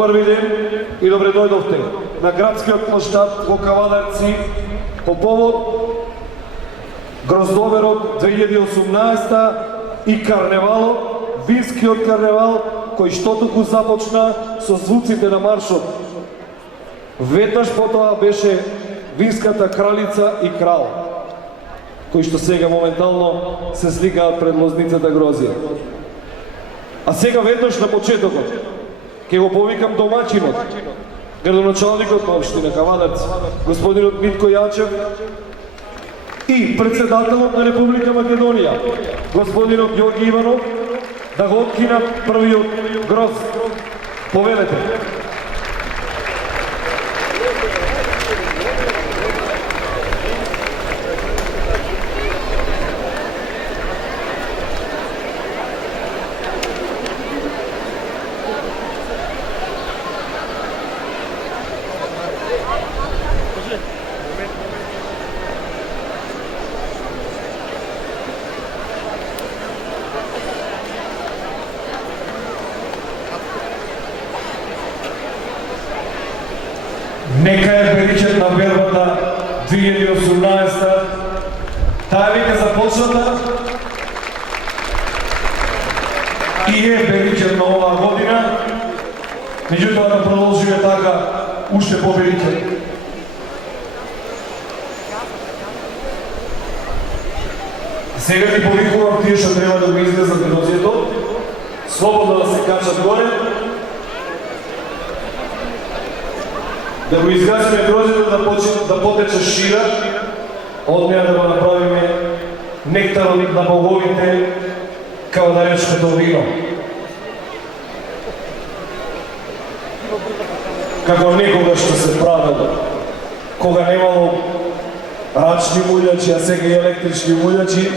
Добар ви ден и добре дојдовте на градскиот площад во Кавадарци по повод Гроздоверот 2018 и карневалот, винскиот карневал кој што туку започна со звуците на маршот. Веднаш потоа беше винската кралица и крал, кои што сега моментално се сликаат пред лозницата Грозија. А сега веднаш на почетокот ќе го повикам домаќинот, градоначалникот на општина Кавадарци, господинот Митко Јачев, и председателот на Република Македонија, господинот Ѓорги Иванов, да го откина првиот грозд. Повелете. Нека е беричет на бербата 2018, таа веќе започната и е беричет на оваа година, меѓутоа да продолжиме така уште поберичет. Сега ти повикувам тие што треба да го излезат грозјето, слободно да се качат горе, да го изгасиме грозјето да потече шира, од неа да го направиме нектарот на боговите, кавадаречкото вино. Како некогаш што се правело, кога немало рачни мулјачи, а сега и електрични мулјачи,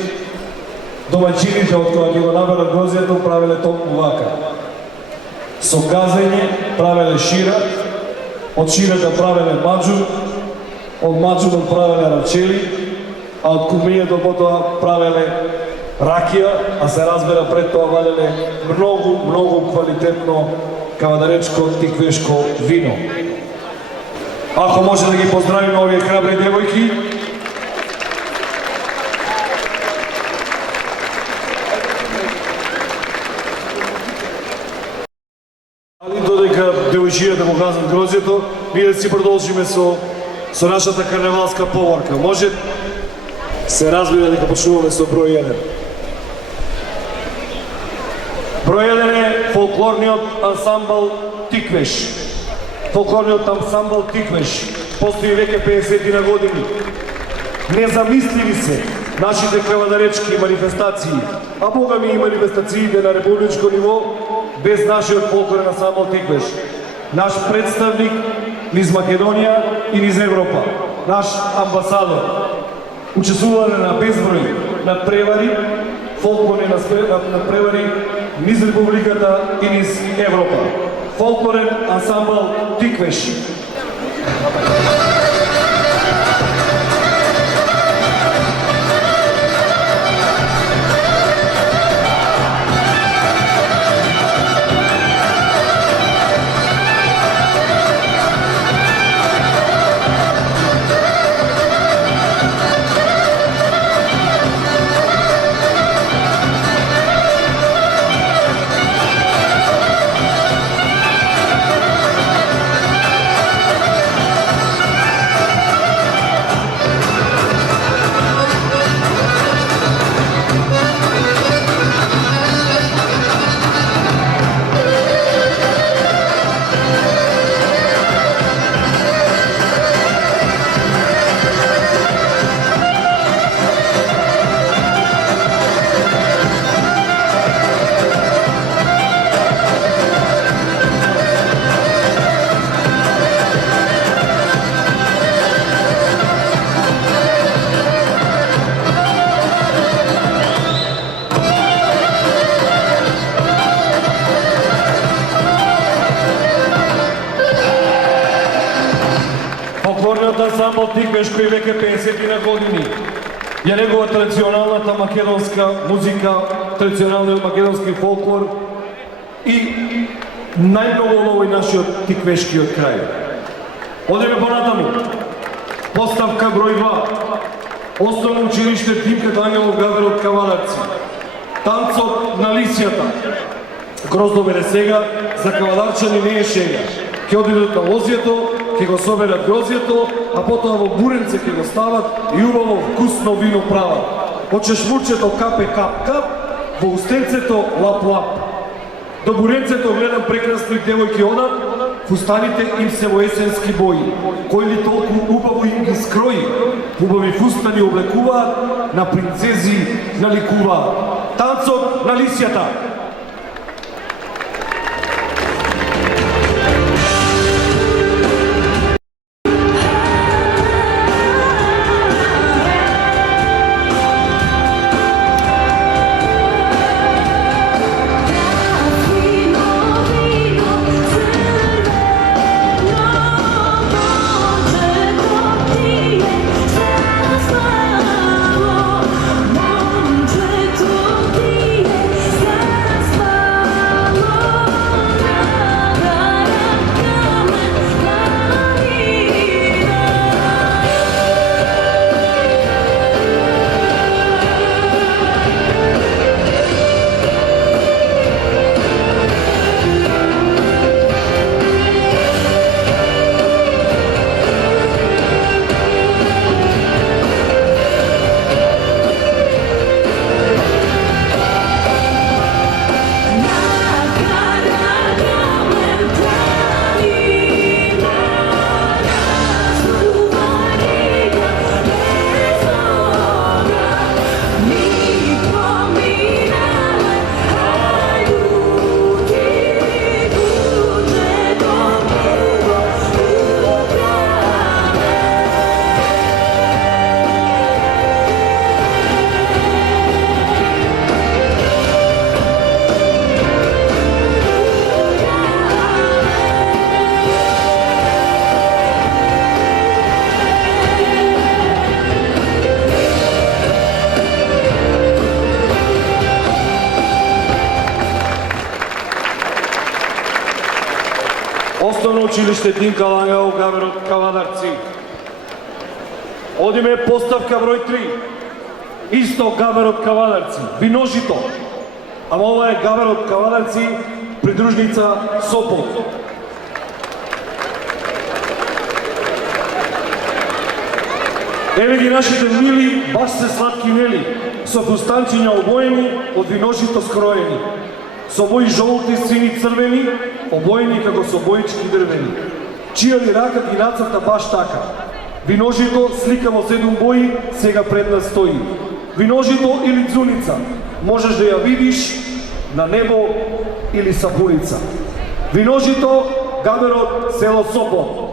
домаќините од кога ќе го наберат грозјето правеле токму вака. Со газење правеле шира, од ширата правеле маджур, од маджурот правеле рачели, а од кумињето потоа правеле ракија, а се разбера пред тоа валеле многу квалитетно кавадаречко тиквешко вино. Ако може да ги поздравиме овие храбри девојки. Додека девојчијата го газат грозјето, ние да си продолжиме со нашата карневалска поварка. Може се разбира дека почнуваме со број 1. Број 1 е фолклорниот ансамбл Тиквеш. Фолклорниот ансамбл Тиквеш постои веќе 50 на години. Незамисливи се нашите кавадаречки манифестации, а богами и манифестациите на републичко ниво без нашиот фолклорен ансамбл Тиквеш. Наш представник низ Македонија и низ Европа. Наш амбасадор. Учествуване на безброј надпревари, фолклорни надпревари низ Републиката и низ Европа. Фолклорен ансамбл Тиквеш. Фолклорниот ансамбл Тиквеш кој веќе 50 на години ја негува традиционалната македонска музика, традиционалниот македонски фолклор и најмногу во овој нашиот тиквешкиот крај. Одеме понатаму. Поставка број 2. Основно училиште Димка Ангелов Гаверот Кавадарци. Танцот на лисијата. Гроздове сега, за кавадарчани не е шега. Ке одидат на лозијето, ке го соберат грозијето, а потоа во буренце ке го стават и убаво вкусно вино прават. Од чешмурчето капе кап-кап, во устенцето лап-лап. До буренцето гледам прекрасни девојки одат, фустаните им се во есенски бои. Кој ли толку убаво им ги скрои, убави фустани облекуваат, на принцези наликуваат. Танцот на лисијата. Основно училиште Димка Ангелов Гаверот Кавадарци. Одиме поставка број 3. Исто Гаверот Кавадарци. Виножито. Ама ова е Гаверот Кавадарци, придружница Сопот. Еве ги нашите мили, баш се сладки нели, со фустанчиња обоени, од виножито скроени. Со бои жолти, сини, црвени, обоени како со боички дрвени. Чија ли рака ги нацрта баш така. Виножито, слика во 7 бои, сега пред нас стои. Виножито или дзуница, можеш да ја видиш на небо или сапуница. Виножито, Гаверот, село Сопот.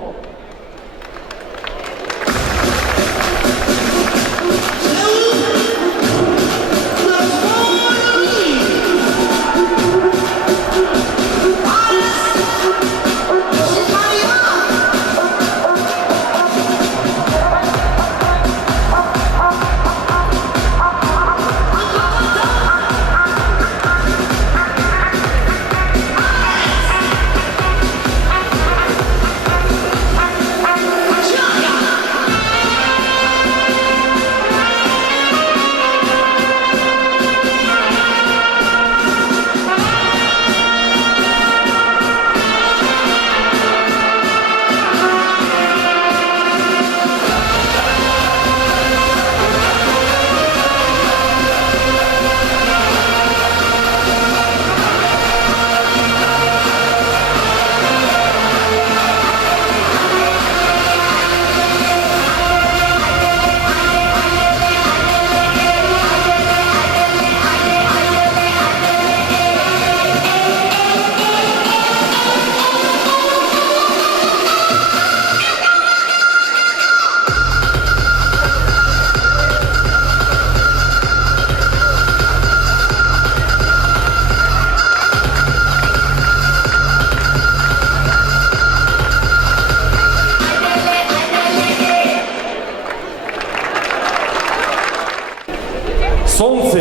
Сонце.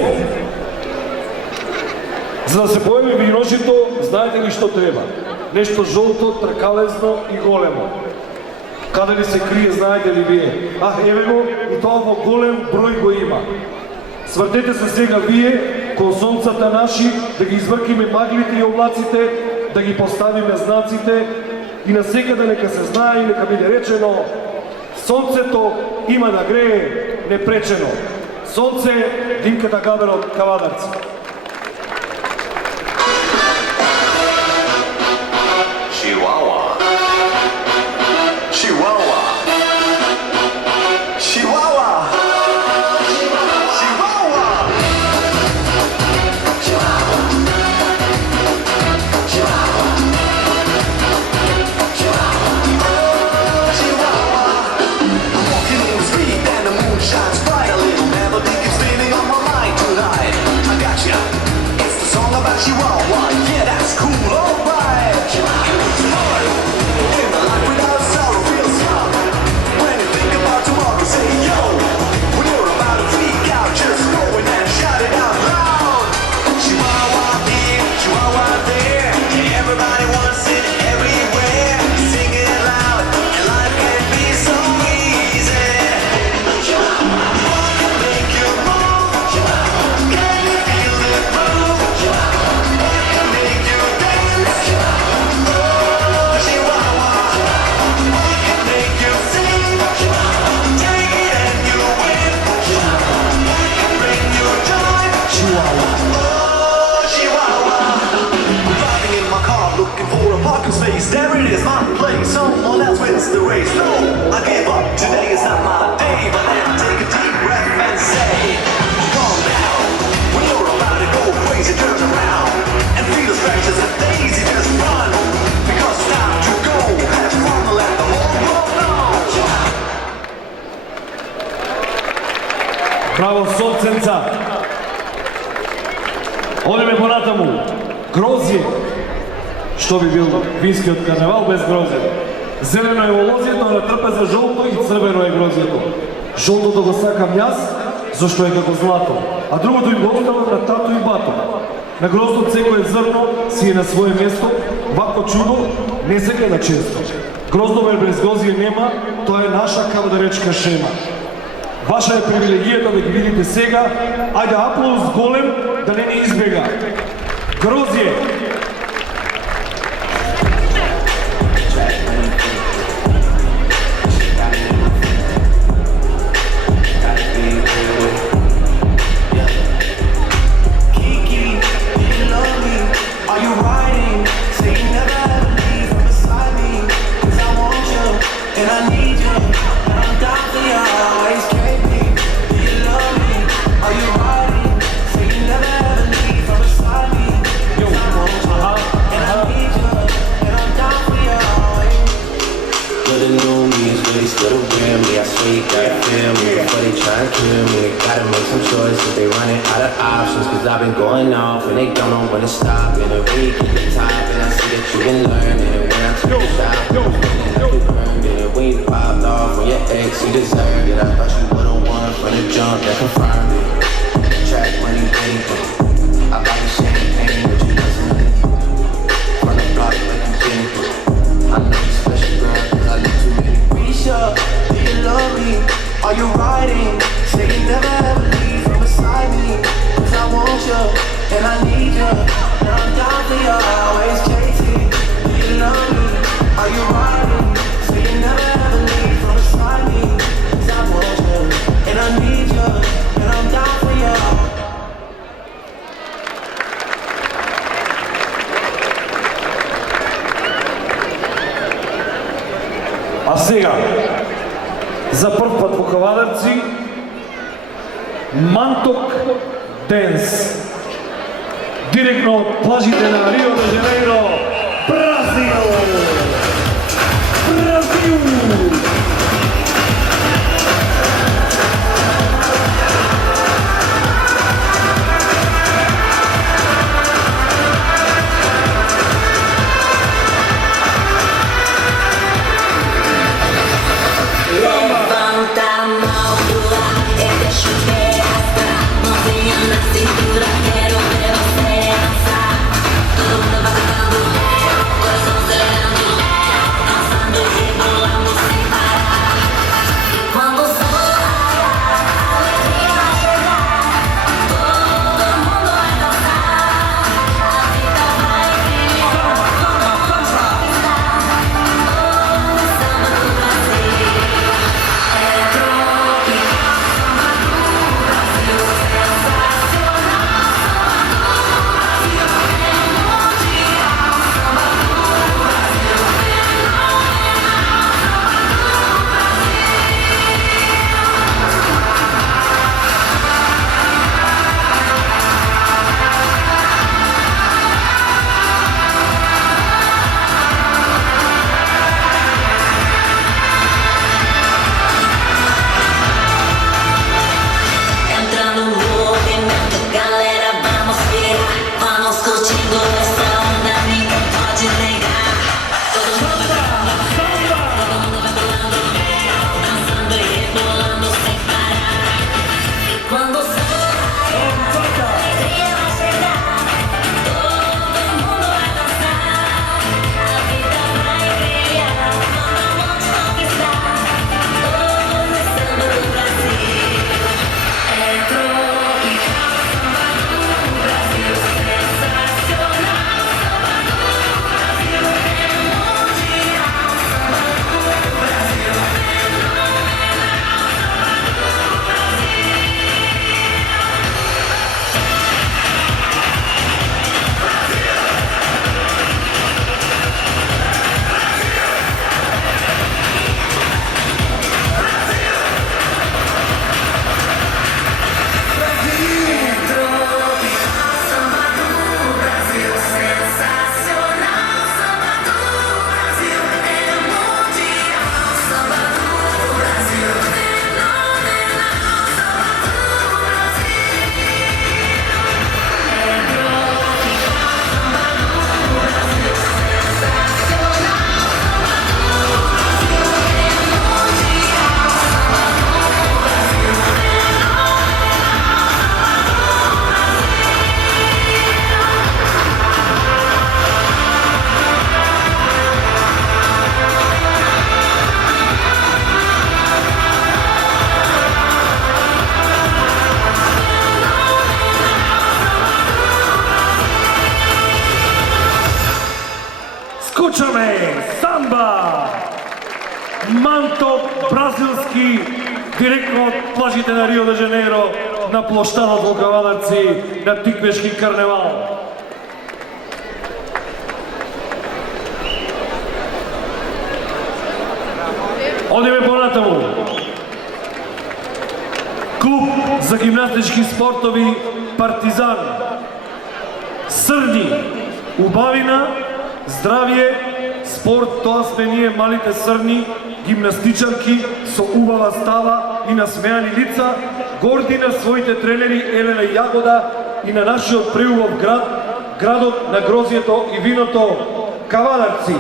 За да се појави виножито, знаете ли што треба? Нешто жолто, тркалезно и големо. Каде ли се крие, знаете ли вие? Еве го, и тоа во голем број го има. Свртете се сега вие, кон сонцата наши, да ги извркиме маглите и облаците, да ги поставиме знаците и на секаде нека се знае и нека биде речено: сонцето има да грее непречено. Сонце, Димката Габер од Кавадарци. Chihuahua. Chihuahua. Chihuahua. Chihuahua. Chihuahua. I'm walking in the street and the moon shines bright. A little melody keeps spinning on my mind tonight. I gotcha. It's the song about Chihuahua. Yeah, that's cool. Alright. In the life without sorrow feels young. When you think about tomorrow, say yo. When you're about to freak out, just go in and shout it out loud. Chihuahua here, Chihuahua there. Yeah, everybody wants it everywhere. Sing it loud, and life can be so easy. What can make you move? Can you feel it move? What can make you dance? Oh, Chihuahua. What can make you sing? Take it and you win. What can bring you joy? Chihuahua. Oh, Chihuahua. I'm driving in my car looking for a parking space. There it is, my place. Someone else wins the race. No, I gave up. Today is not my day. But then take a deep breath and say, calm down. When you're about to go crazy, turn around and feel as fresh as a daisy. Just run, because it's time to go. Have fun, let the whole world know. Браво, сонценца! Одеме понатаму. Грозје. Што би бил винскиот карневал без грозје? Зелено е волозјето, на трпеза жолто и црвено е грозјето. Жолтото го сакам јас, зашто е како злато, а другото им го оставам на тато и бато. На гроздот секое зрно си е на свое место, вако чудо не се гледа често. Гроздове без грозје нема, тоа е наша кавадаречка шема. Ваша е привилегијата да ги видите сега, ајде аплауз голем да не ни избега. Грозје! Kiki, do you love me? Are you riding? Say you never ever leave from beside me. 'Cause I want you and I need you. And I'm down for you always, KB. Do you love me? Are you riding? Say you never ever leave from beside me. 'Cause I want you and I need you. And I'm down for you always. But the new me is really still the real me. I swear you gotta feel me before they try and kill me. They gotta make some choices, they running out of options. 'Cause I've been going off and they don't know when to stop. And if we keep the top, and I see that you been learning. And when I took the shot, you earned it. And when you popped off on your ex, you deserved it. I thought you would've won from the jump that confirmed it. Track money, anything. I buy the champagne, but you listen. From the block like you didn't. I know you special, girl, 'cause I do too many. Risha, do you love me? Are you riding? Say you never ever leave from beside me. 'Cause I want you and I need you. And I'm down for you always, JT. Do you love me? Are you riding? Say you never ever leave from beside me. 'Cause I want you and I need you. And I'm down for you. А сега, за прв пат во Кавадарци, Манток Денс. Директно од плажите на Рио де Жанеиро, Бразил! Бразил! Levanta a mão pro ar e deixa o pé arrastar. Mãozinha na cintura, quero ver você dançar. Todo mundo vai cantando. самба! Манто бразилски, директно од плажите на Рио де Жанеиро, на плоштадот во Кавадарци, на Тиквешки карневал. Одиме понатаму. Клуб за гимнастички спортови Партизан. Срни, убавина, здравје, спорт, тоа сме ние малите срни, гимнастичарки со убава става и насмеани лица, горди на своите тренери Елена Јагода и на нашиот преубав град, градот на грозјето и виното Кавадарци.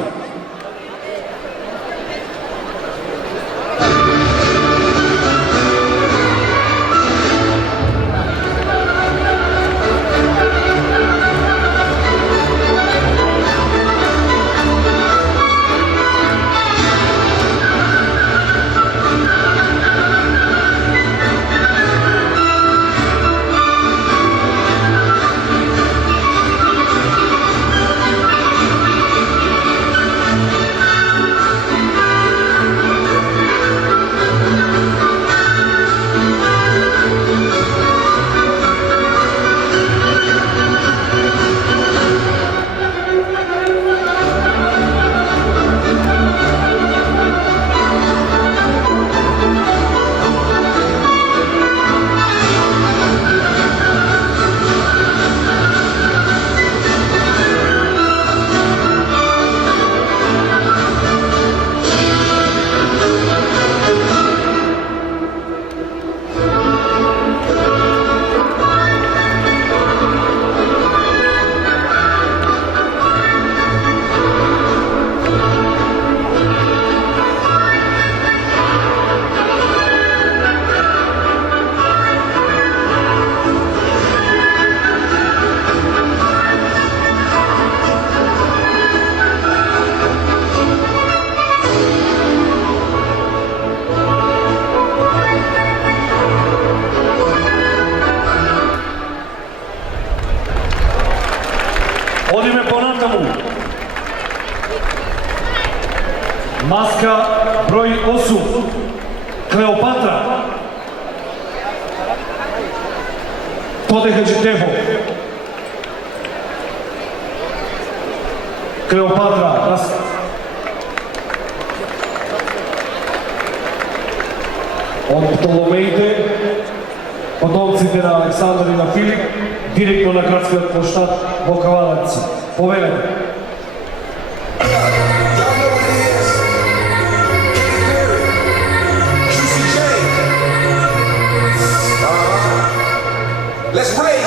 Одиме понатаму. Маска број 8. Клеопатра. Тоде Хаджитефо. Клеопатра. Од Птоломеите, потомците на Александар и на Филип, директно на градскиот площад во Кавадарци. Повелете. Let's rage.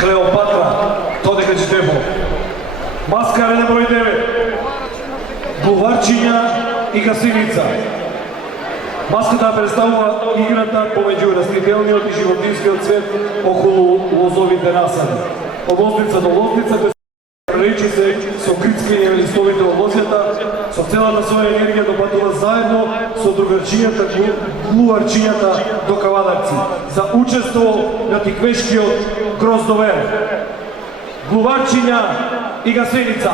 Клеопатра, Тоде Хаджитефо. Маска арена број 9. Глуварчиња и гасилица. Маската представува играта помеѓу растителниот и животинскиот свет околу лозовите насади. Од лозница до лозница речи се со крицкање листовите од лозјата, со целата своја енергија допатува заедно со другарчињата, глуварчињата до Кавадарци за учество на тиквешкиот гроздовер. Глуварчиња и гасеница.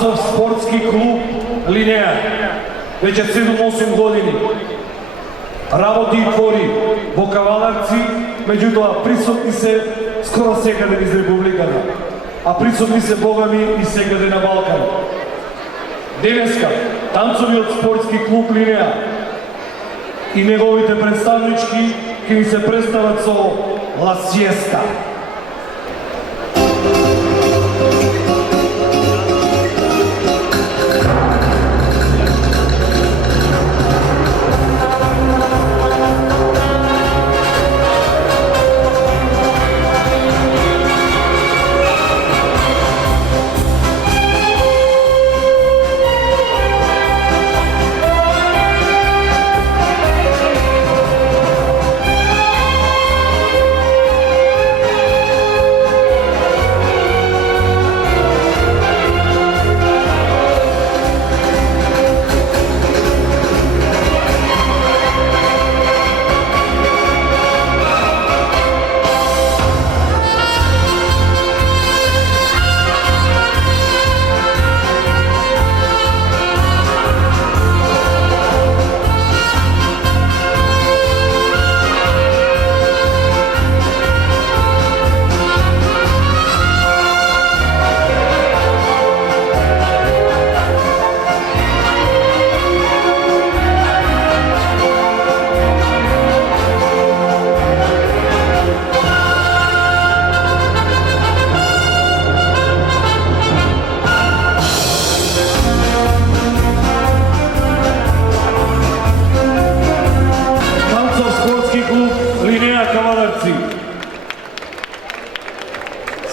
Танцов спортски клуб Линеја. Веќе 7-8 години работи и твори во Каваларци, меѓутоа присутни се скоро секаде из Републиката, а присутни се богами и секаде на Балкан. Денеска, танцовиот спортски клуб Линеја и неговите представнички ќе ни се представат со La Siesta.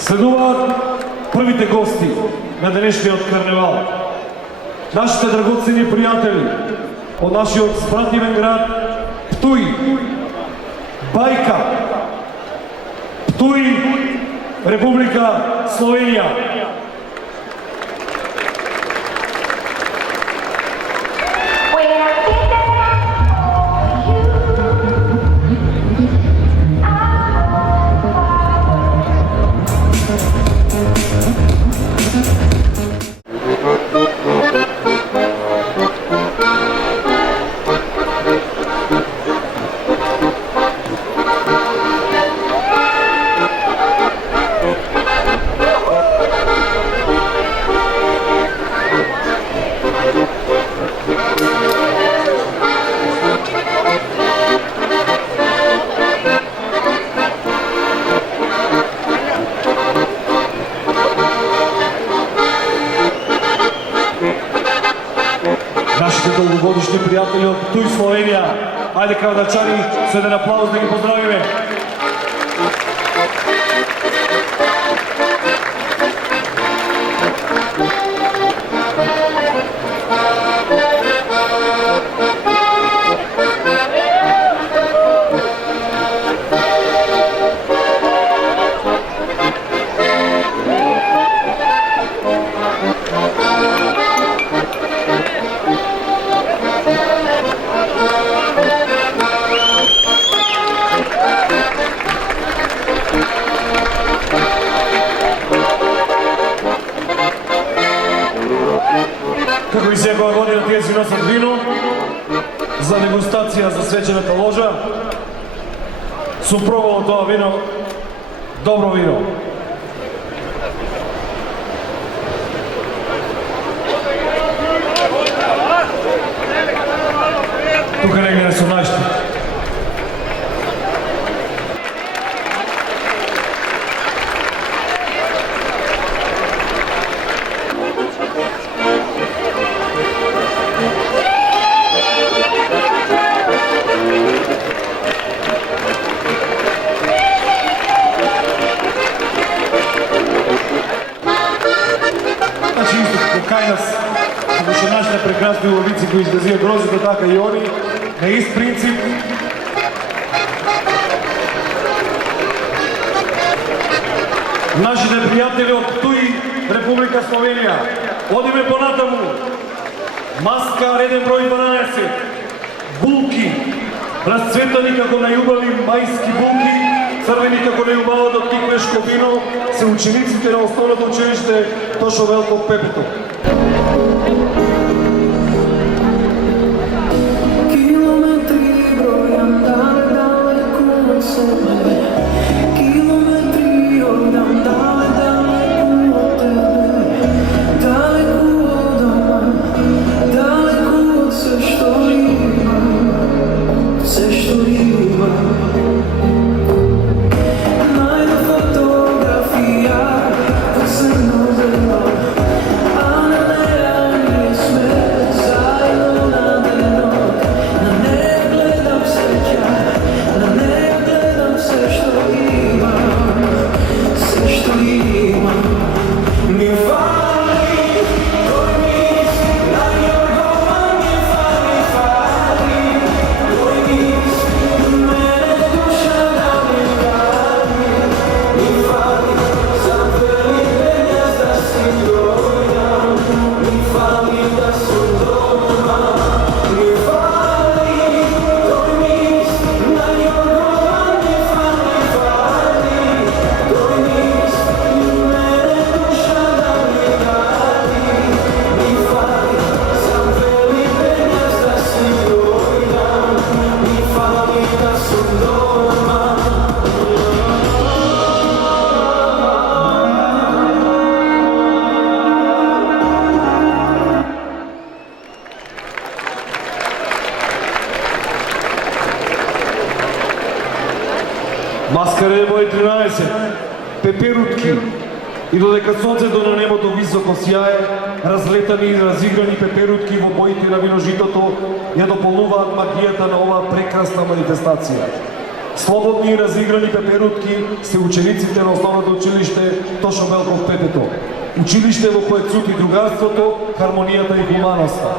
Следуваат првите гости на денешниот карневал. Нашите драгоцени пријатели од нашиот спративен град Птуј, Бајка, Птуј, Република Словенија. Нашите долгогодишни пријатели од Птуј, Словенија. Ајде кавадачани, со еден аплауз да ги поздравиме. Како и секоја година тие си носат вино за дегустација за свечената ложа. Сум пробал тоа вино, добро вино. Тука негде сум нашти. Кај нас, како што нашите прекрасни ловици кои изгазија грозите, така и они, на ист принцип. Нашите пријатели од Птуј, Република Словенија. Одиме понатаму. Маска, реден број 12. Булки, расцветани како најубави мајски булки, црвени како најубавото тиквешко вино, се учениците на основното училиште Тошо Велков Пепето. sebe. Kilometri odam daleko od tebe, daleko od doma, daleko od sve što imam, sve što imam. Najda fotografija u crno-belo, a na neja nije smet zajedno nadeno. Na neja gledam sreća, na neja gledam sve što imam, sve što imam. Mi fali tvoj mis, na njegova mi fali, tvoj mis, mene duša da mi radi. Mi fali za velike gnjezda si dojna, mi fali da su doma. Mi fali tvoj mis, na njegova mi fali, tvoj mis, mene duša da mi radi. Mi fali za velike gnjezda si dojna, mi fali da su doma. Маскаре број 13, пеперутки. И додека сонцето на небото високо сјае, разлетани и разиграни пеперутки во боите на виножитото ја дополнуваат магијата на оваа прекрасна манифестација. Слободни и разиграни пеперутки се учениците на основното училиште Тошо Велков Пепето. Училиште во кое цути другарството, хармонијата и хуманоста.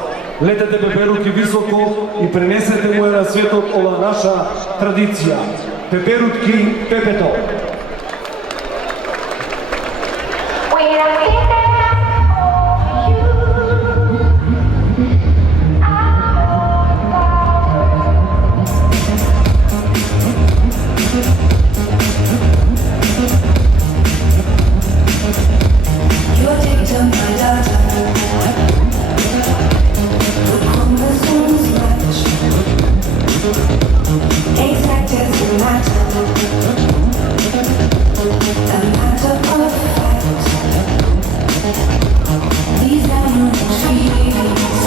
Летете пеперутки високо и пренесете му на светот ова наша традиција. Пеперутки Пепето. When I think that I'm over you, You're addicted to my data. The chromosomes match. Exact as the matter. A matter of fact. These animal trees.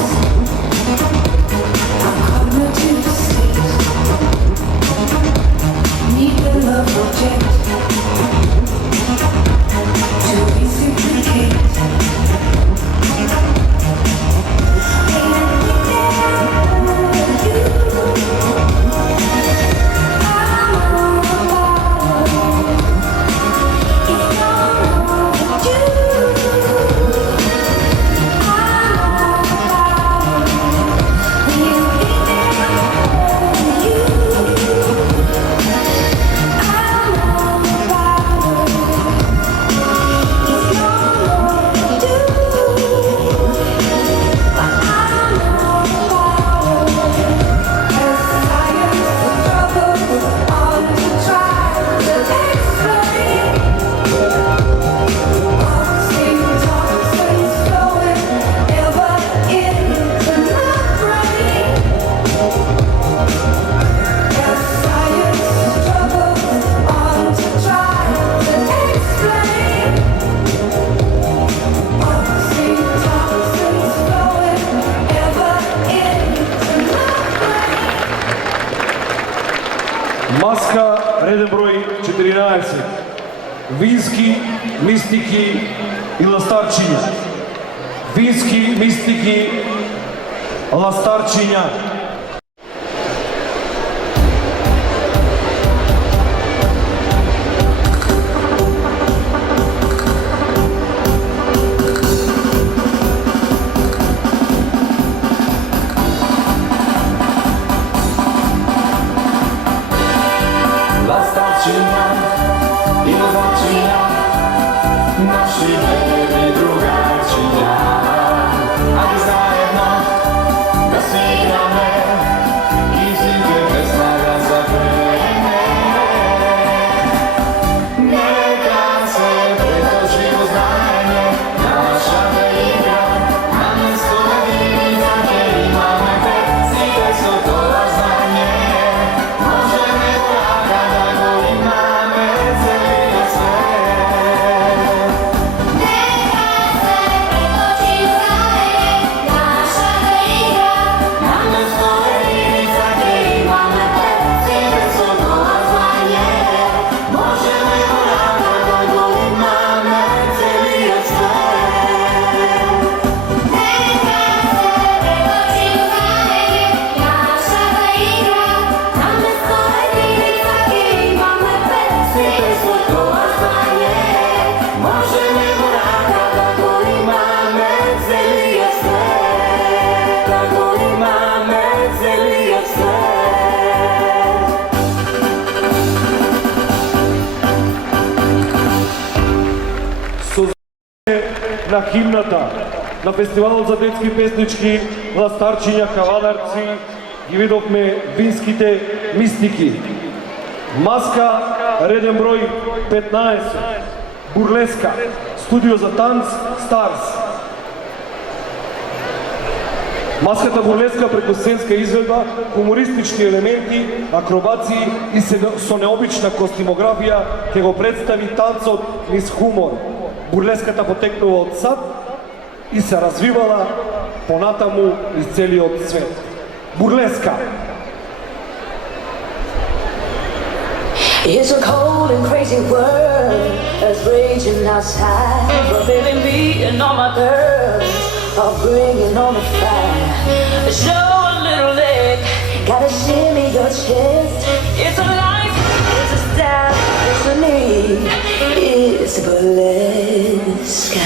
Our cognitive state. Need the love object to reciprocate. Маска, реден број 14. Вински, мистики и ластарчиња. Вински, мистики, ластарчиња. Lastarczynia i lastarczynia, nasi baby druga czynia, a zajedno, da svi на химната, на фестивалот за детски песнички, властарчиња, каванарци, ги видовме винските мистики. Маска, реден број 15, бурлеска, студио за танц, Старс. Маската бурлеска преку сценска изведба, хумористични елементи, акробации и со необична костимографија ќе го представи танцот низ хумор. Бурлеската потекнува од САД и се развивала понатаму из целиот свет. Бурлеска. It's a cold and crazy world that's raging outside. But baby, me and all my girls are bringing on the fire. Show a little leg, gotta shimmy your chest. It's a life, it's a style, it's a need, it's a burlesque.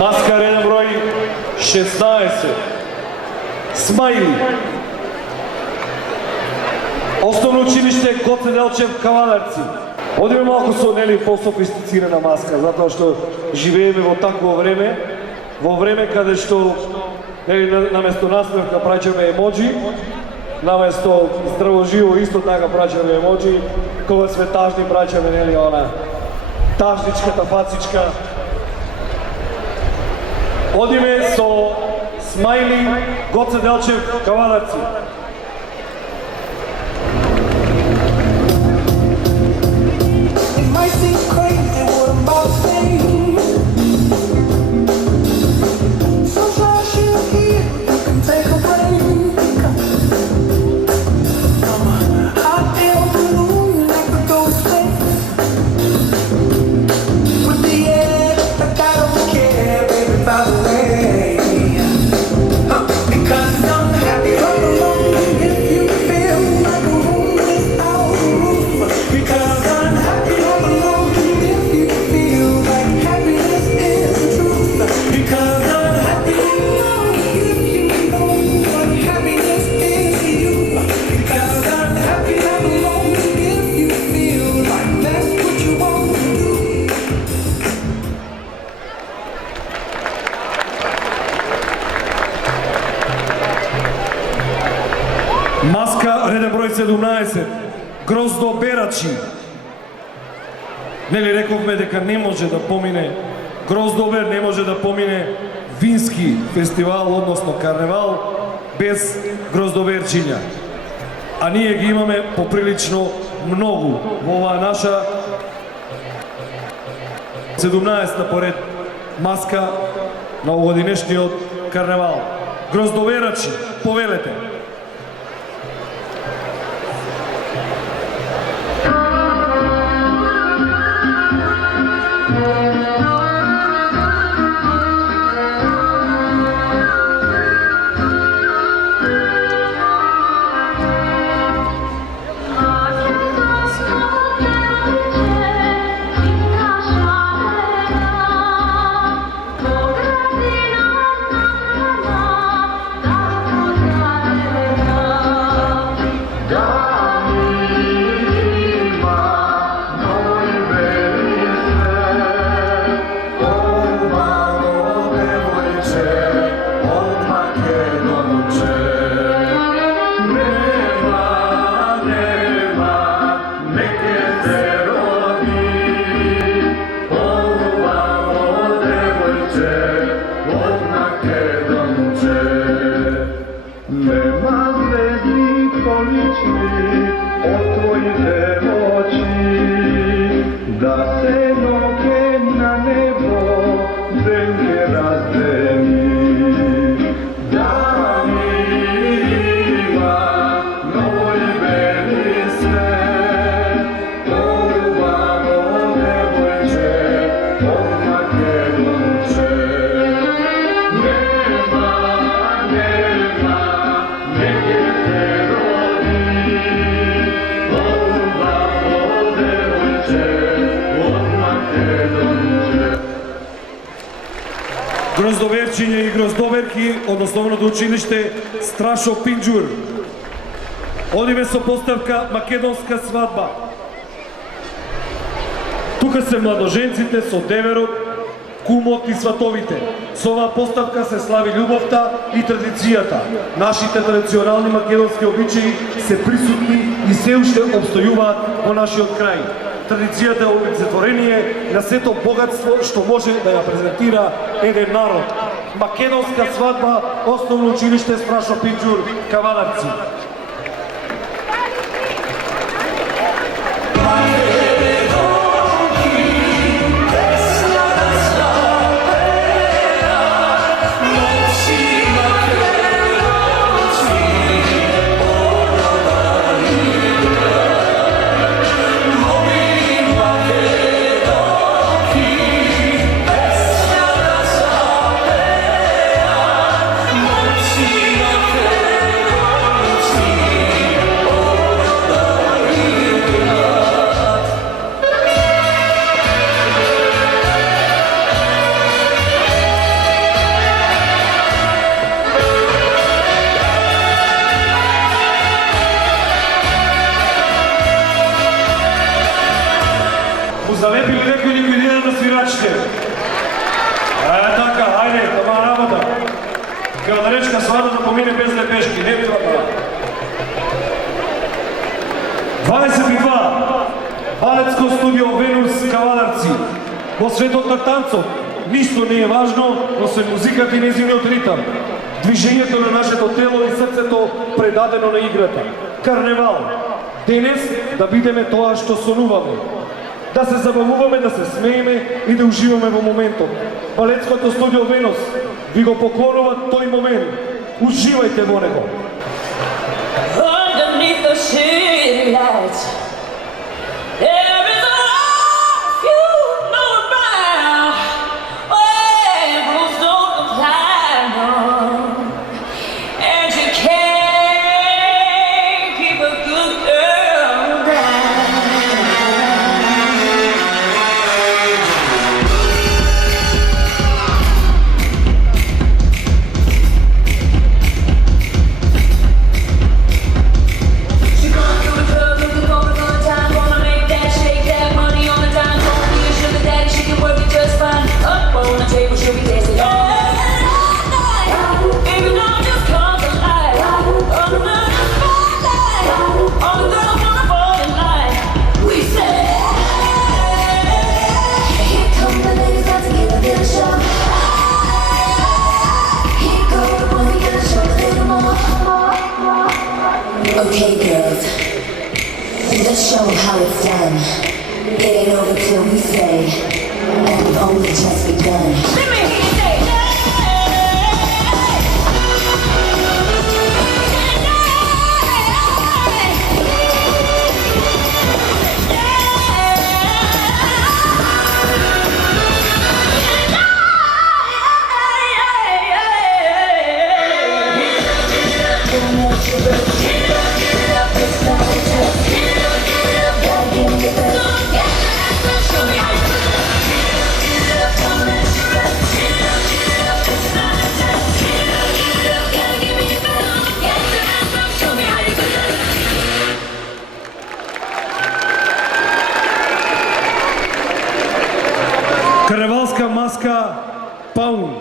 Маска реден број 16. Смајли. Основно училиште Гоце Делчев, Каванарци. Одиме малку со по-софистицирана маска, затоа што живееме во такво време, во време каде што наместо насмевка праќаме емоджи, наместо здраво живо исто така праќаме емоджи, кога сме тажни праќаме она тажничката фацичка. Одиме со Смајли, Гоце Делчев, Каванарци. It might seem crazy what I'm about to say. So flash you here, you can take a break. I'm a hot air balloon like a ghost face. With the air, like I don't care, baby, by the way. Because I'm happy all alone if you feel like a room without a roof. Because I'm happy all alone if you feel like happiness is the truth. Because I'm happy all alone if you know what happiness is to you. Because I'm happy all alone if you feel like that's what you want to do. Маска реден број 17. Гроздо Берачи. Нели рековме дека не може да помине Гроздобер, не може да помине вински фестивал, односно карневал, без гроздоберчиња. А ние ги имаме поприлично многу во оваа наша 17-та поред маска на овогодинешниот карневал. Гроздоберачи, повелете. Thank you. Jaseno che na nebo denge razdeni. Danima noi beli sve, polubano devojče, od Makedonče. Nema, neke te rodi, polubano devojče, od Makedonče. Grozdоверчиња и гроздоверки од основното училиште Страшо Пинџур. Одиме со поставка Македонска свадба. Тука се младоженците со деверот, кумот и сватовите. Со оваа поставка се слави љубовта и традицијата. Нашите традиционални македонски обичаи се присутни и се уште обстојуваат во нашиот крај. Традицијата е олицетворение на сето богатство што може да ја презентира еден народ. Македонска свадба, основно училиште Страшо Пинџур, Кавадарци. Залепили некој ликвидира на свирачите. Така, ајде, тама работа. Кавадаречка свадба да помине без лепешки, не треба. 22. Балетско студио Венус, Кавадарци. Во светот на танцот, ништо не е важно, освен музиката и незиниот ритам. Движењето на нашето тело и срцето предадено на играта. Карневал. Денес да бидеме тоа што сонуваме. Да се забавуваме, да се смееме и да уживаме во моментот. Балетското студио Венус ви го поклонува тој момент. Уживајте во него. Underneath the city lights, there is a life you know about. Where rules don't apply, no. And you can't keep a good girl down. She gone through the club looking for a good time, wanna make that, shake that, money on the dime, gonna be a sugar daddy, she can work it just fine. Up on the table, she'll be dancing all night. Baby, don't just come to life. Under the spotlight, all the girls wanna fall in line. We say, here come the ladies, got to give a little show. Here go the boys, we gotta show a little more. Okay, girls, let's show 'em how it's done. It ain't over till we say, and we've only just begun. Let me hear you say, Карневалска маска Паун.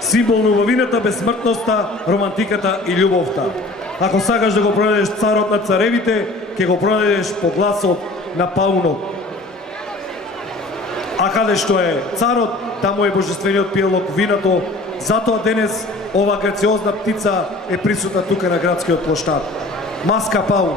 Символ на убавината, безсмртноста, романтиката и љубовта. Ако сакаш да го пронајдеш царот на царевите, ќе го пронајдеш по гласот на Паунот. А каде што е царот, таму е божествениот пиелок виното, затоа денес ова грациозна птица е присутна тука на градскиот плоштад. Маска Паун.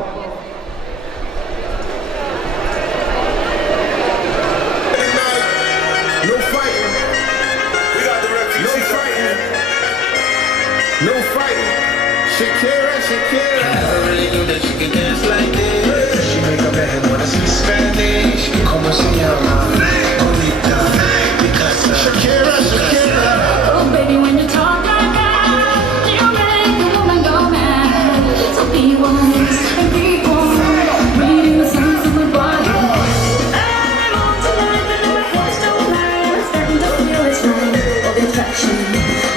Shakira, Shakira. Never really knew that she could dance like this. She make a man wanna speak Spanish. Como se llama? Bonita. Because Shakira, Shakira. Oh, baby, when you talk like that, you make a woman go mad. So be wise and keep on reading the signs of my body. I'm on tonight, but no, my head's don't lie. I'm starting to feel it's right. All the attraction,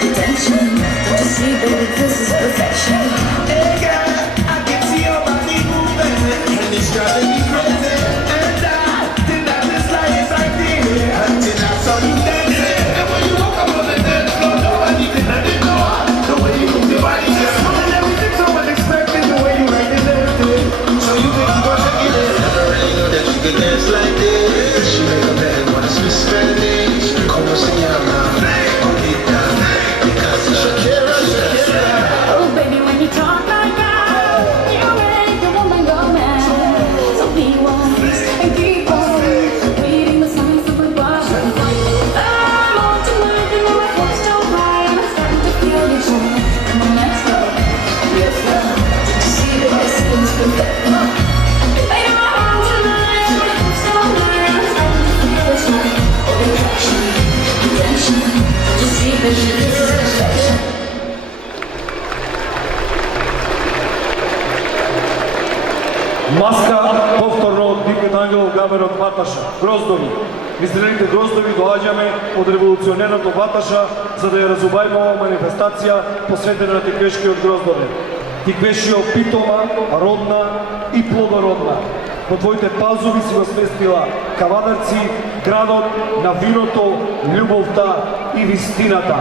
the tension. Don't you see, baby, this is perfection. Hey girl, I can see your body moving, and it's driving me crazy. And I did not dislike it like this until I saw you dancing. And when you walk up on the dance floor, nobody can ignore the way you move your body. And everything so unexpected, the way you make it lifted. So you think you gonna take it? Never really knew that you could dance like this. She make a man wanna speak Spanish. Como se llama? Bonita. Because Shakira, Shakira. Oh, baby, when you talk like that, you make a woman go mad. So be wise and keep on reading the signs of my body. I'm on tonight, and my head's don't lie. I'm starting to feel you tonight. Come on, let's go. Yes, love. Did you see that this is perfect? Baby, I'm on tonight, and my head's don't lie. I'm starting to feel it's right. All the attraction, the tension. Did you see that this is perfection? Маска повторно од Дикиот ангелов Габерот Ваташа. Гроздови. Изделените гроздови доаѓаме од револуционерното Ваташа за да ја разубајме оваа манифестација посветена на тиквешкиот гроздове. Тиквешио питома, родна и плодородна. Во твоите пазови си го сместила Кавадарци, градот на виното, љубовта и вистината.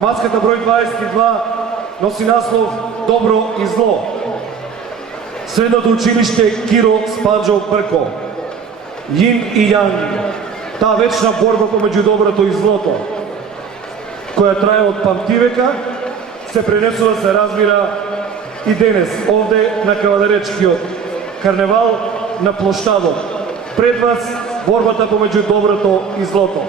Маската број 22 носи наслов Добро и зло. Средното училиште Киро Спанџов Брко. Јин и јанг. Таа вечна борба помеѓу доброто и злото, која трае од памтивека, се пренесува, се разбира и денес, овде на Кавадаречкиот карневал на плоштадот. Пред вас борбата помеѓу доброто и злото.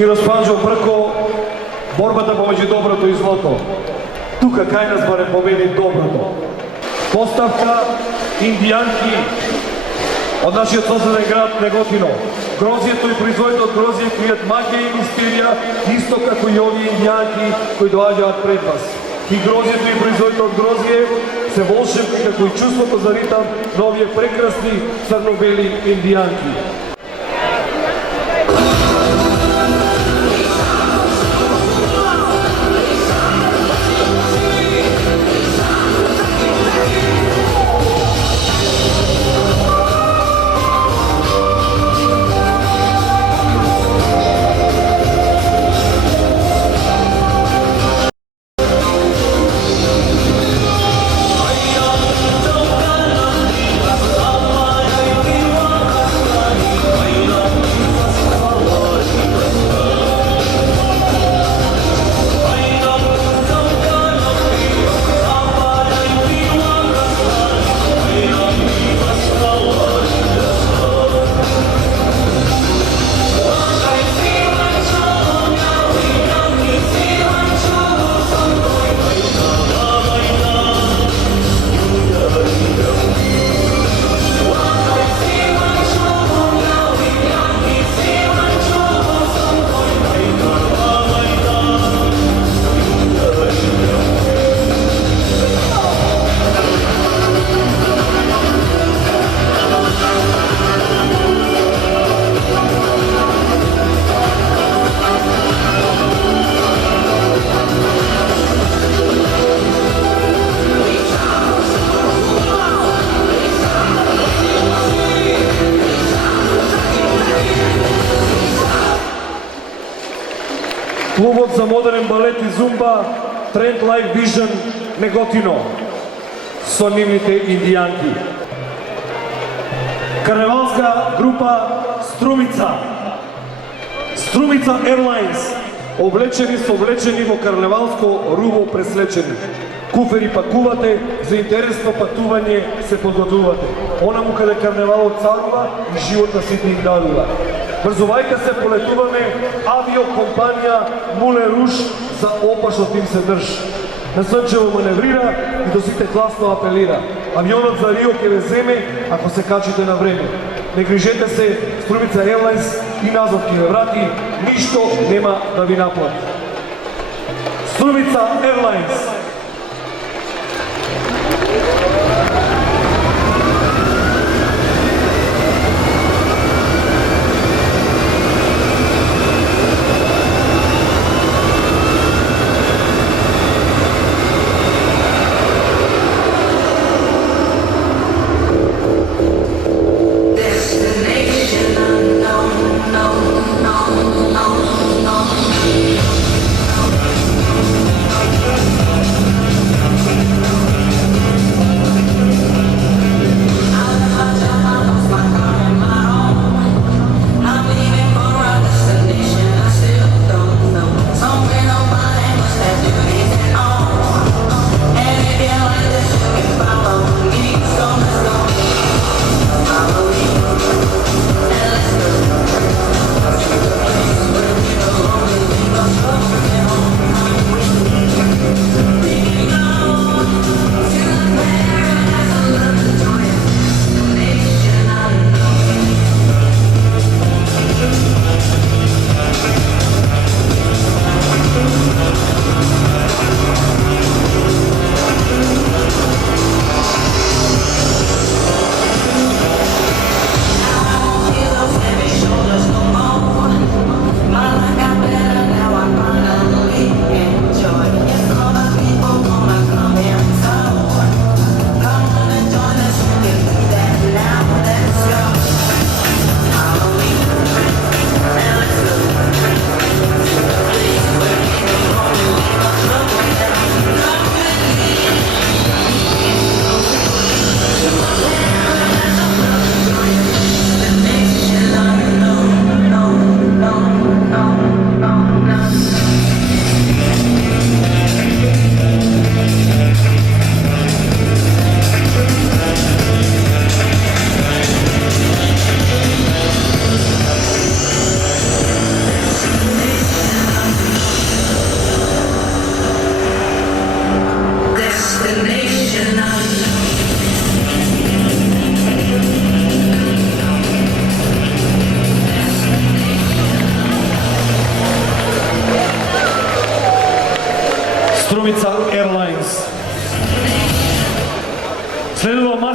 Кирос Панджо Брко, борбата помеѓу доброто и злото. Тука кај нас барем победи доброто. Поставка индијанки од нашиот соседен град Неготино. Грозието и производите од грозие кријат магија и мистерија, исто како и овие индијанки кои доаѓаат пред вас. И грозието и производите од грозие се волшебни како и чувството за ритам на овие прекрасни црно-бели индијанки. Клубот за модерен балет и зумба Trend Life Vision Неготино со нивните индијанки. Карневалска група Струмица. Струмица Airlines, облечени во карневалско рубо преслечени. Куфери пакувате, за интересно патување се подготвувате. Онаму каде карневалот царува и живот на сите их дарува. Брзувајте се, полетуваме авиокомпанија Муле Руш за опашот им се држ. Насрчево маневрира и до сите гласно апелира. Авионот за Рио ќе ве земе ако се качите на време. Не грижете се, Струмица Airlines и назад ќе ве врати, ништо нема да ви наплати. Струмица Airlines. Destination unknown, no.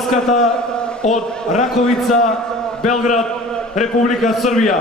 Карневалската од Раковица, Белград, Република Србија.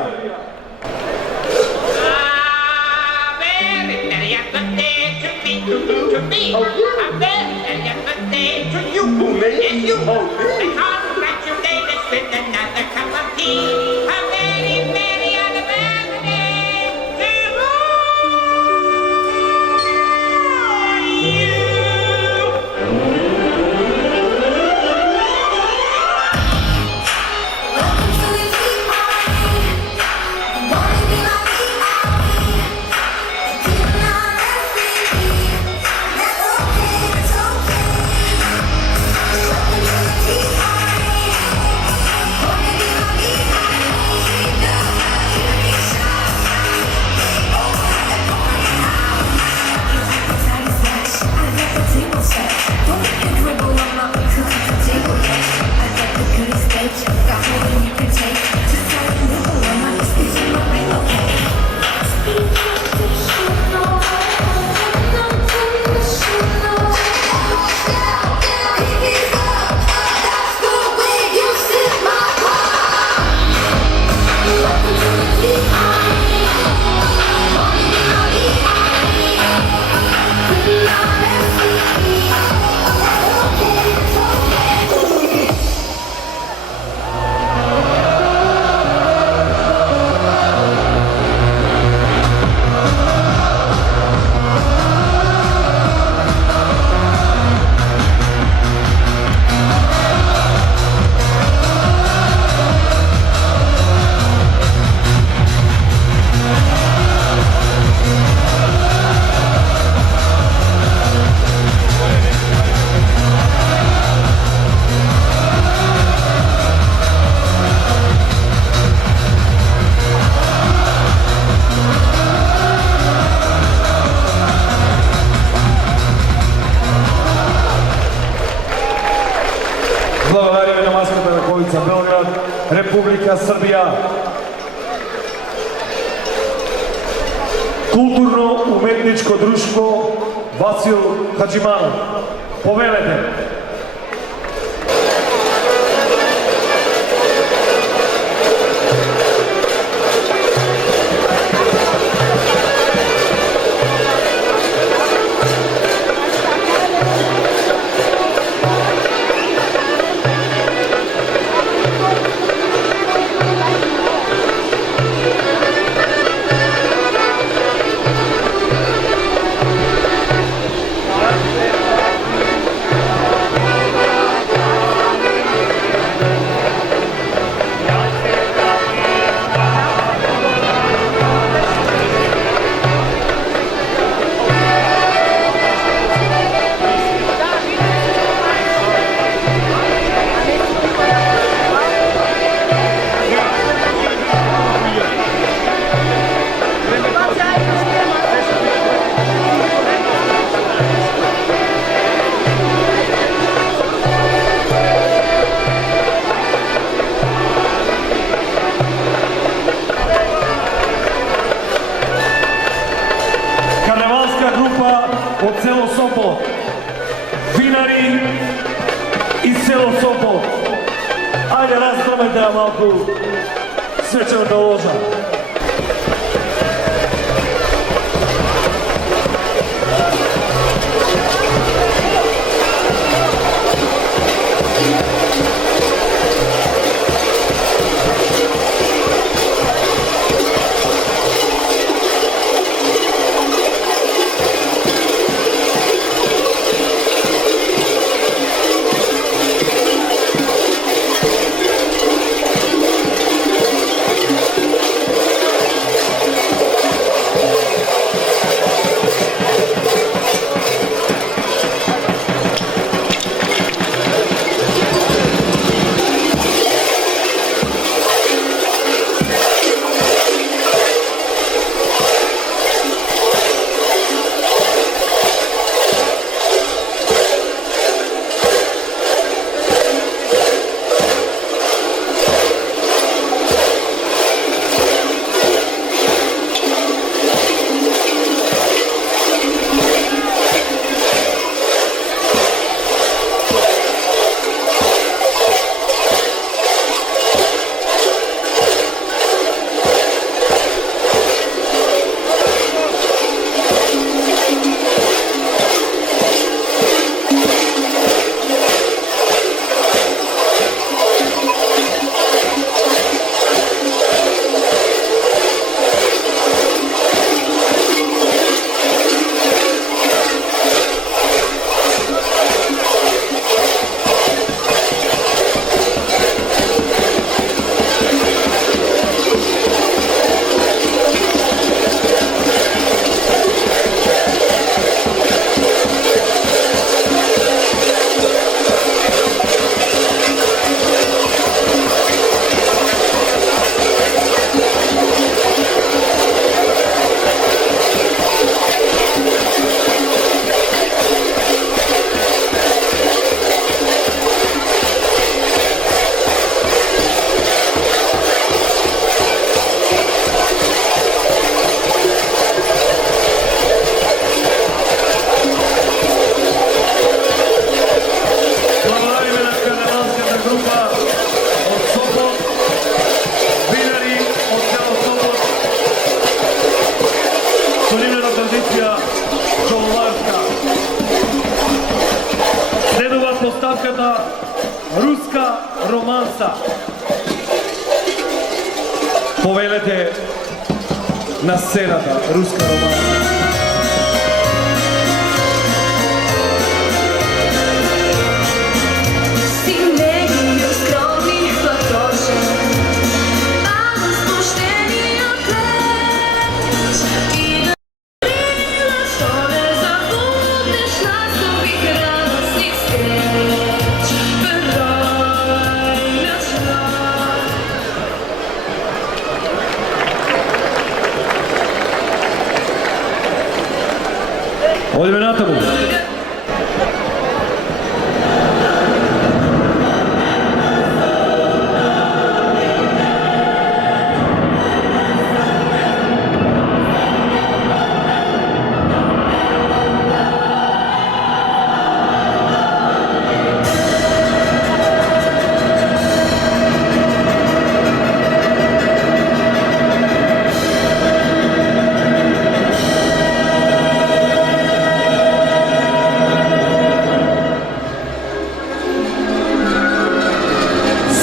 Благодариме на маската Раковица, Белград, Република Србија. Културно-уметничко друштво Васил Хаджиманов. Повелете. од село Сопот, винари из село Сопот. Ајде, раздрамете ја малку свечената ложа. руска романса. Повелете на сцената руска романса. Одиме натаму.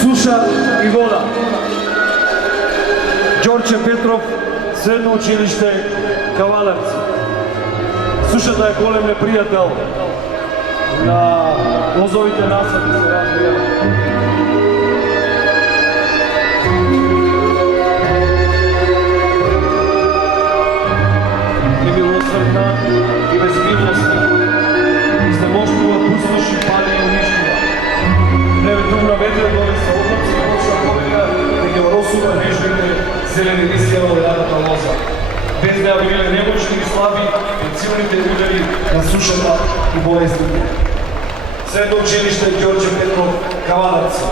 Суша и вода. Ѓорче Петров, Средно училиште Кавалевци. Сушата е голем непријател на лозовите насади се развија. Немилосрдна и безмилосна. Изнемоштува, пустош и пали и уништува. Неведнумна ветер донесе облаци и почна побега да ги оросува нежните зелени листја во ледата лоза. Без неа биле немочни и слаби и силните удари на сушата и болестите. Средно училиште Ѓорче Петров Кавалевци.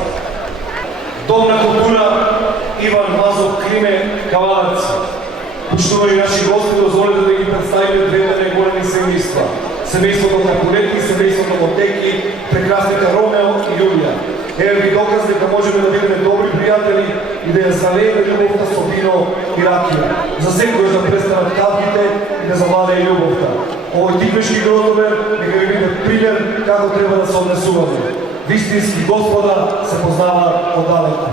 Дом на култура Иван Влазов Криме Кавалевци. Почитувани наши гости, дозволете да ги представиме двете најголеми семејства. Семејството Капулети и семејството Мотеки, прекрасните Ромео и Јулија. Еве ви доказ дека можеме да бидеме добри пријатели и да ја залееме љубовта со вино и ракија. За секој да престанат капите и да завладее љубовта. Овој типешки грозовер нека ви биде пример како треба да се однесуваме. Вистински Господа се познава оддалеку.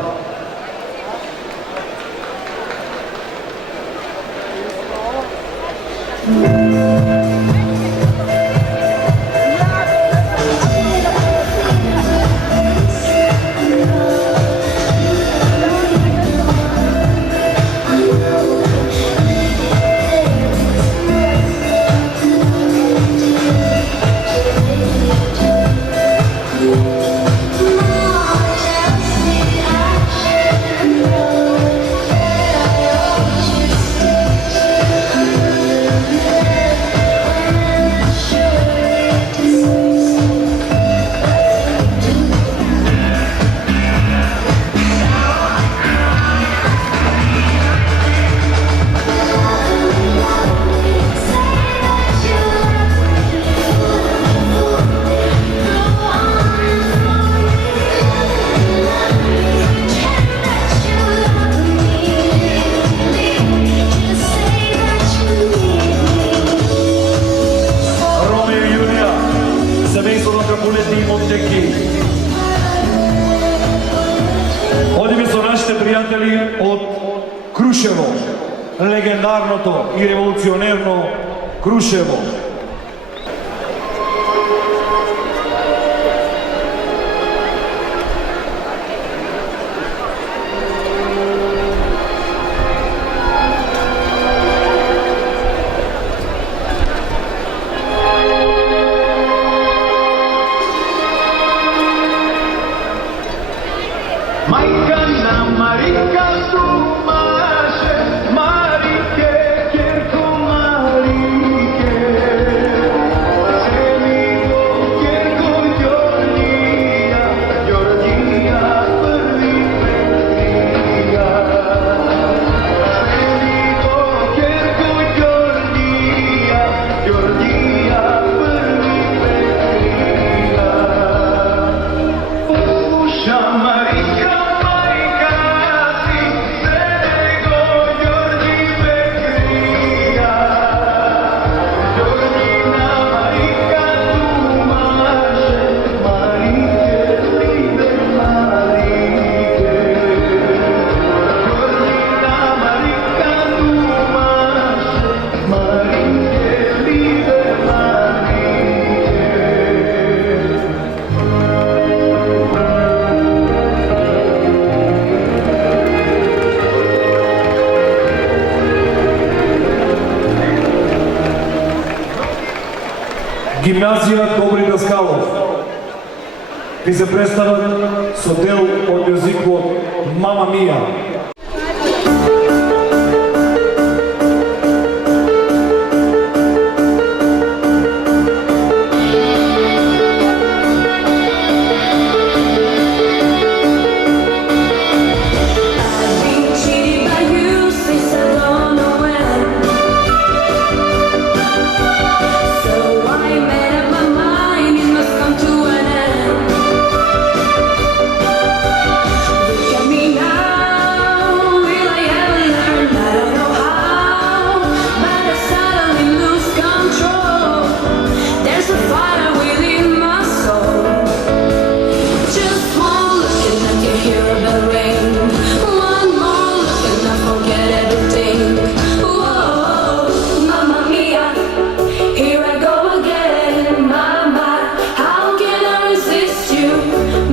Одиме со нашите пријатели од Крушево, легендарното и револуционерно Крушево. Marica, Marica, si se Гимназија Добри Даскалов ви се представат со дел од мюзиклот Мама Мија. I've been cheated by you since I don't know when. So I made up my mind, it must come to an end. Look at me now, will I ever learn? I don't know how, but I suddenly lose control. There's a fire within my soul. Just one look and I can hear a bell ring. One more look and I forget everything. Whoa, Mamma Mia, here I go again. Mama, how can I resist you?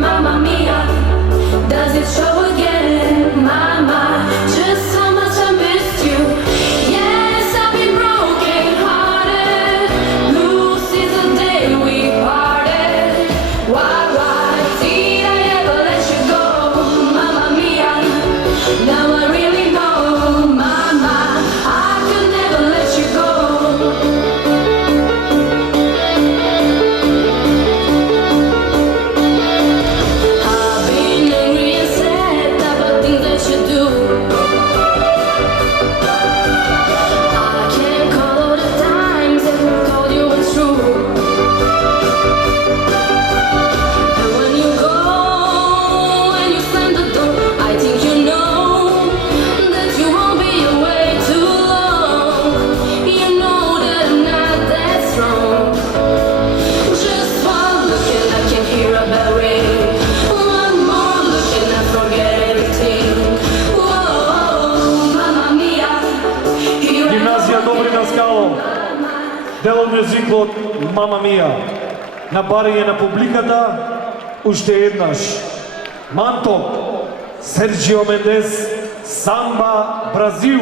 Mamma Mia, does it show again? Mama, just how much I missed you. Yes, I've been broken hearted. Blue since the day we parted. Why did I ever let you go, Mamma Mia? Now I really know, Mama, I could never let you go. I've been angry and sad about things that you do. I can't call all the times that we told you it's true. And when you go and you slam the door, I think you know that you won't be away too long. You know that I'm not that strong. Just one look and I can hear a bell ring. One more look and I forget everything. Whoa, Mamma Mia, here I Гимназија go Добри Даскалов, дел од мюзиклот Мама Мија. На барање на публиката, уште еднаш. Манток, Серджио Мендес, Самба, Бразил.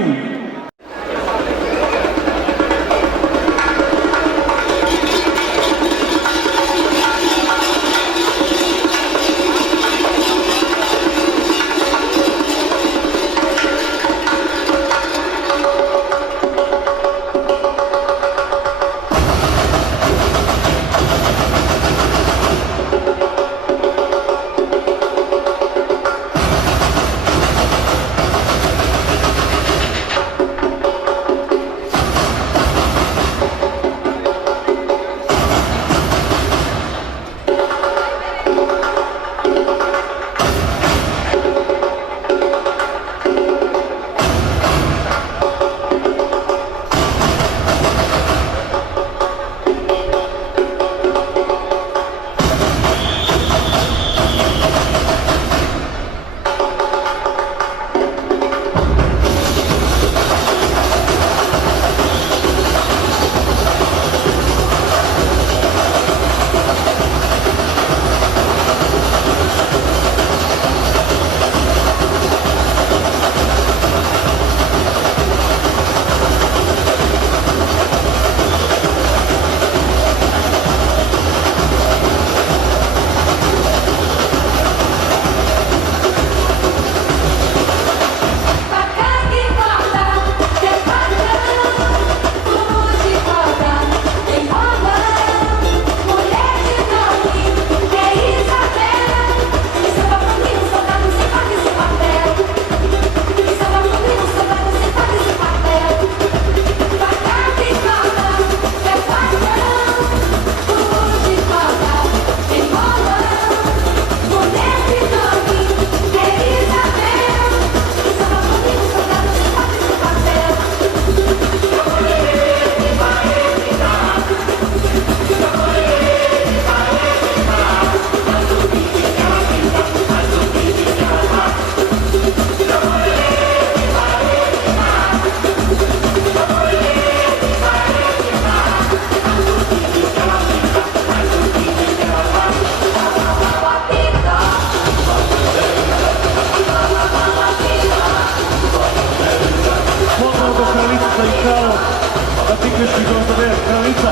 Kraljica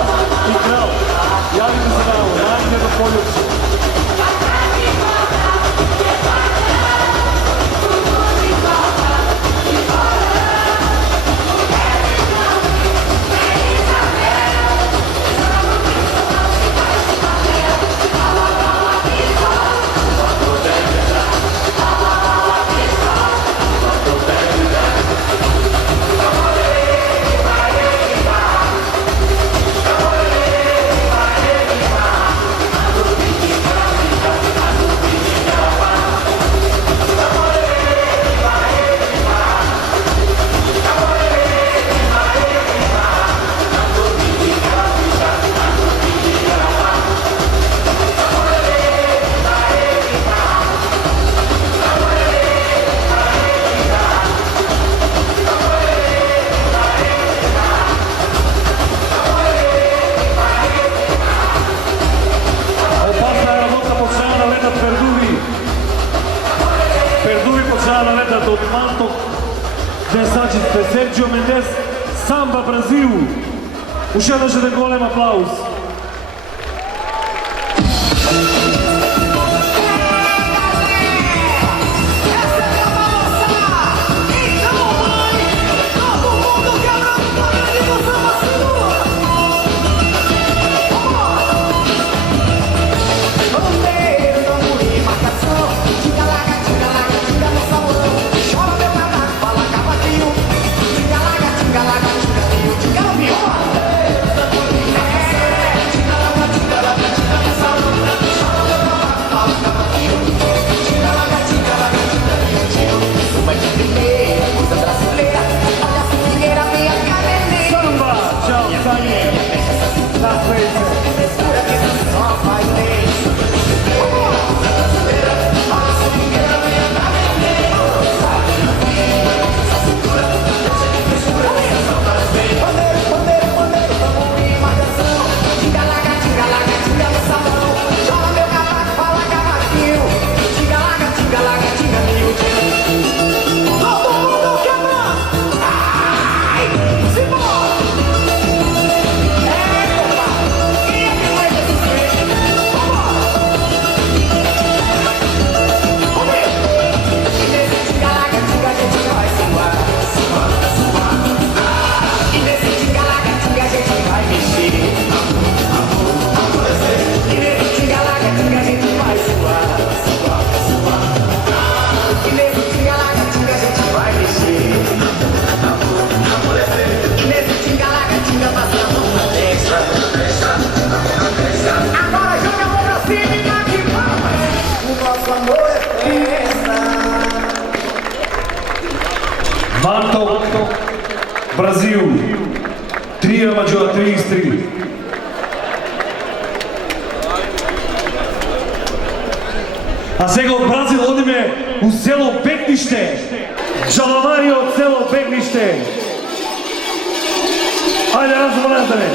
i kralj. Ja на ветрата од Манток, Версачите, Серджио Мендес, Самба Бразил. Уште еднаш еден голем аплауз. Манток, Бразил, 3:33. А сега од Бразил одиме у село Бекниште. Джаламари од село Бекниште. Ајде, размолете ме.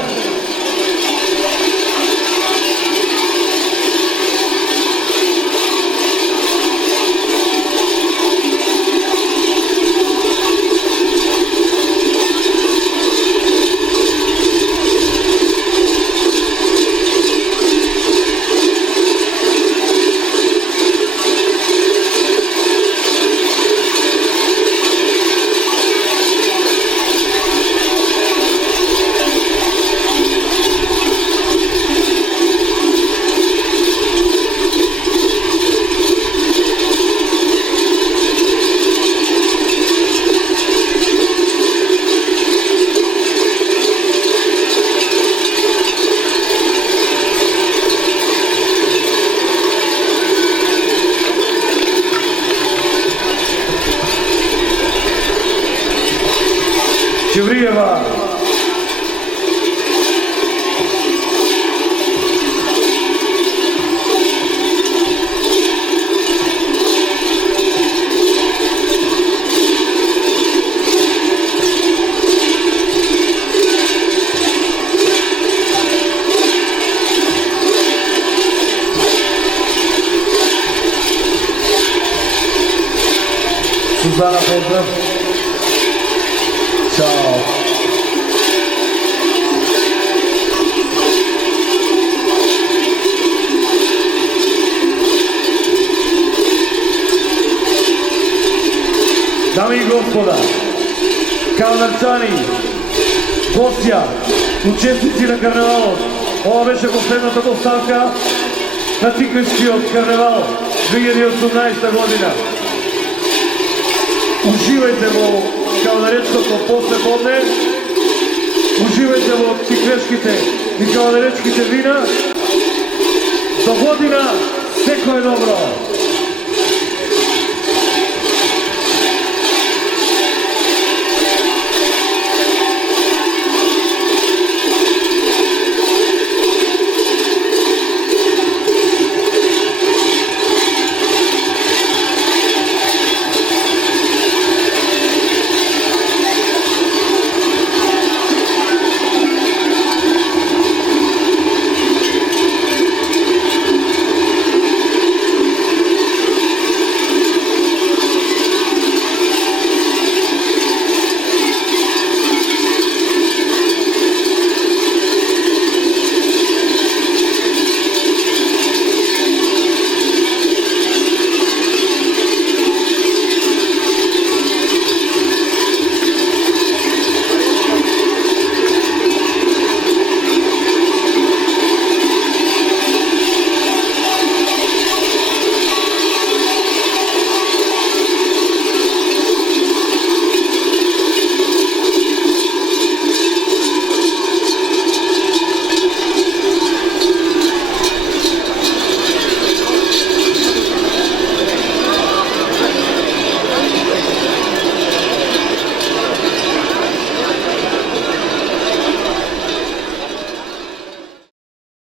Чевриева. Сузана Петров. Чао. Дами и господа, календарчани, гостја, учесници на карневалот, ова беше последната поставка на Тиквичкиот карневал 2018 година. Уживајте во календаречкото послеподне, уживајте во тиквешките и календаречките вина. До година секој добро!